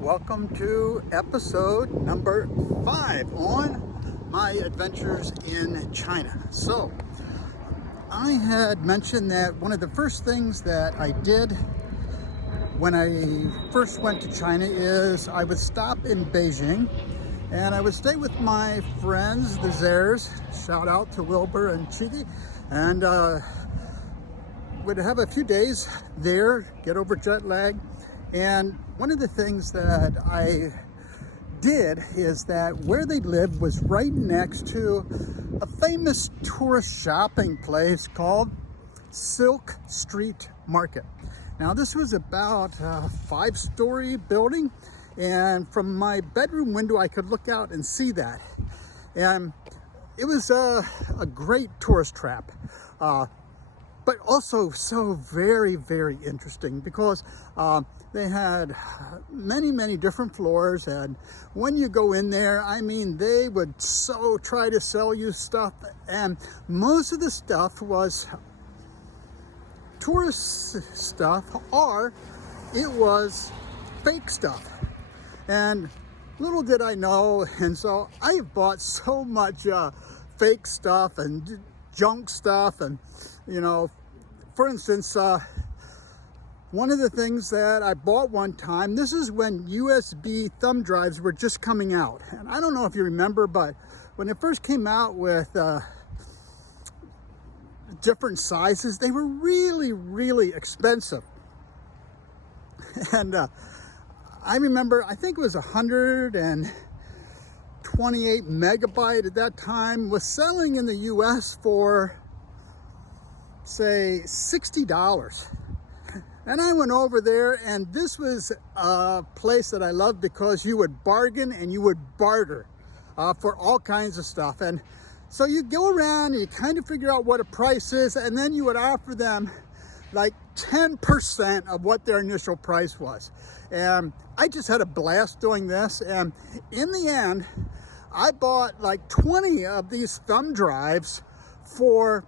Welcome to episode number 5 on my adventures in China. So, I had mentioned that one of the first things that I did when I first went to China is I would stop in Beijing and I would stay with my friends, the Zares, shout out to Wilbur and Chigi, and would have a few days there, get over jet lag. And one of the things that I did is that where they lived was right next to a famous tourist shopping place called Silk Street Market. Now this was about a 5-story building, and from my bedroom window I could look out and see that. And it was a great tourist trap. But also so very, very interesting because they had many different floors, and when you go in there, I mean, they would try to sell you stuff, and most of the stuff was tourist stuff or it was fake stuff. And little did I know, and so I bought so much fake stuff and junk stuff. And you know, for instance, one of the things that I bought one time, this is when USB thumb drives were just coming out. And I don't know if you remember, but when it first came out with different sizes, they were really expensive. And I remember, I think it was 128 megabyte at that time, was selling in the US for, say, $60. And I went over there, and this was a place that I loved because you would bargain and you would barter for all kinds of stuff. And so you go around and you kind of figure out what a price is, and then you would offer them like 10% of what their initial price was. And I just had a blast doing this. And in the end, I bought like 20 of these thumb drives for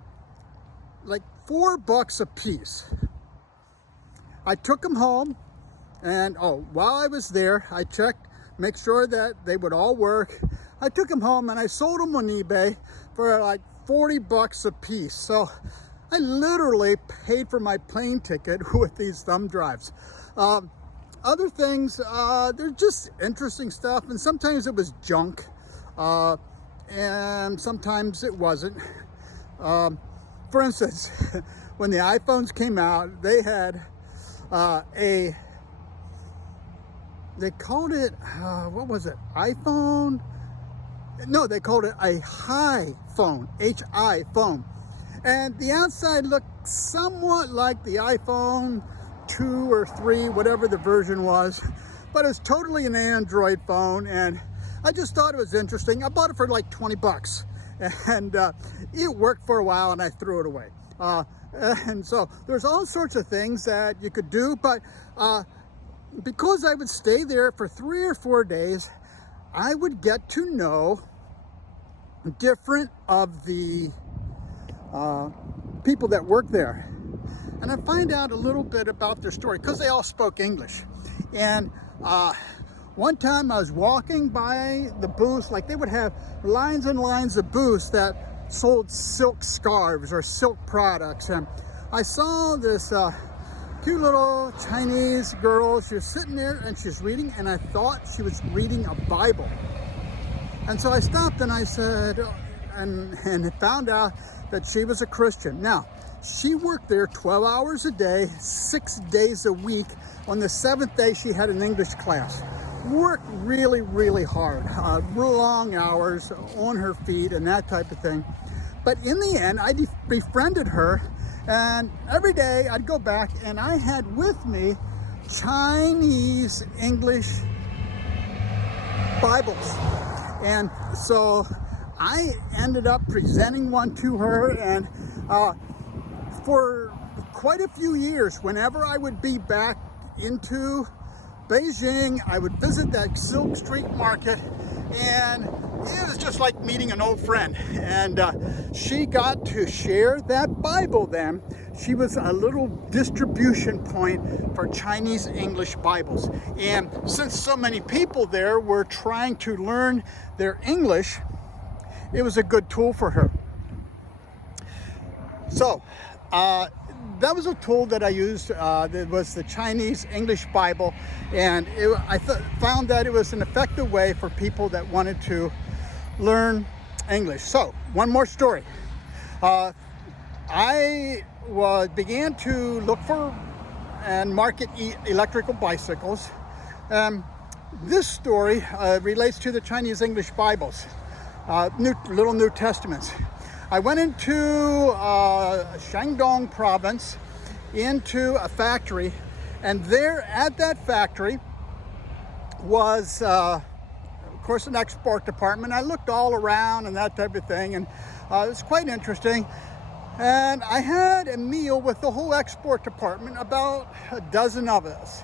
like $4 a piece. I took them home, and while I was there, I checked, make sure that they would all work. I took them home and I sold them on eBay for like $40 a piece. So I literally paid for my plane ticket with these thumb drives. Other things, they're just interesting stuff, and sometimes it was junk, and sometimes it wasn't. For instance, when the iPhones came out, they had they called it, what was it, iPhone? No, they called it a Hi phone, H-I phone. And the outside looked somewhat like the iPhone 2 or 3, whatever the version was, but it's totally an Android phone, and I just thought it was interesting. I bought it for like 20 bucks, and it worked for a while, and I threw it away. And so there's all sorts of things that you could do, but because I would stay there for 3 or 4 days, I would get to know different of the people that work there. And I find out a little bit about their story because they all spoke English. And one time I was walking by the booths, like they would have lines and lines of booths that sold silk scarves or silk products, and I saw this cute little Chinese girl. She was sitting there and she's reading, and I thought she was reading a Bible. And so I stopped and I said, and found out that she was a Christian. Now, she worked there 12 hours a day, 6 days a week. On the 7th day, she had an English class. Worked really hard, long hours on her feet and that type of thing. But in the end, I befriended her, and every day I'd go back and I had with me Chinese English Bibles. And so I ended up presenting one to her, and for quite a few years, whenever I would be back into Beijing, I would visit that Silk Street Market, and it was just like meeting an old friend. And she got to share that Bible then. She was a little distribution point for Chinese English Bibles. And since so many people there were trying to learn their English, it was a good tool for her. So that was a tool that I used. That was the Chinese English Bible, and I found that it was an effective way for people that wanted to learn English. So one more story. I began to look for and market electrical bicycles. This story relates to the Chinese English Bibles, little New Testaments. I went into Shandong province, into a factory, and there at that factory was, of course, an export department. I looked all around and that type of thing, and it was quite interesting. And I had a meal with the whole export department, about a dozen of us.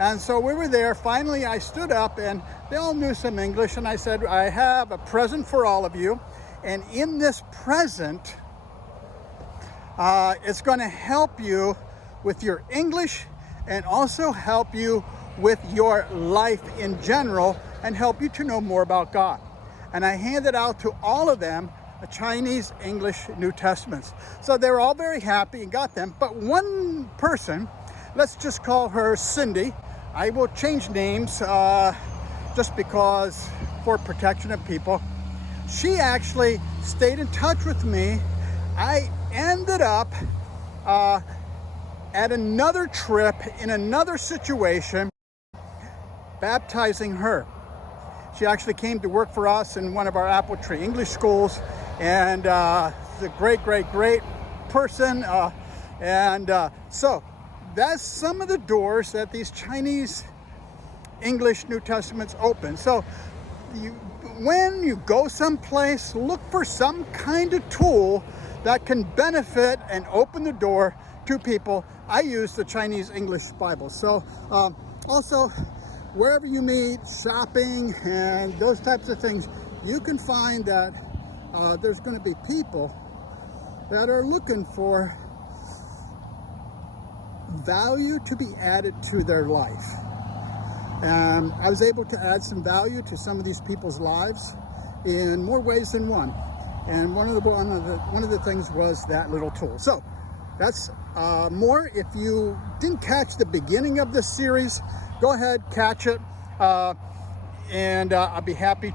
And so we were there. Finally, I stood up, and they all knew some English, and I said, I have a present for all of you. And in this present, it's going to help you with your English and also help you with your life in general and help you to know more about God. And I handed out to all of them a Chinese English New Testaments. So they were all very happy and got them. But one person, let's just call her Cindy. I will change names just because for protection of people. She actually stayed in touch with me. I ended up at another trip in another situation baptizing her. She actually came to work for us in one of our apple tree English schools, and she's a great person. So that's some of the doors that these Chinese English New Testaments open. So when you go someplace, look for some kind of tool that can benefit and open the door to people. I use the Chinese English Bible. So also, wherever you meet, shopping and those types of things, you can find that there's going to be people that are looking for value to be added to their life. And I was able to add some value to some of these people's lives in more ways than one. And one of the things was that little tool. So that's more. If you didn't catch the beginning of this series, go ahead, catch it, and I'll be happy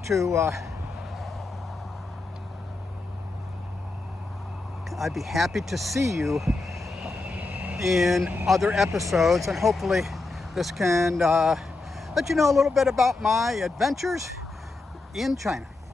to see you in other episodes, and hopefully this can let you know a little bit about my adventures in China.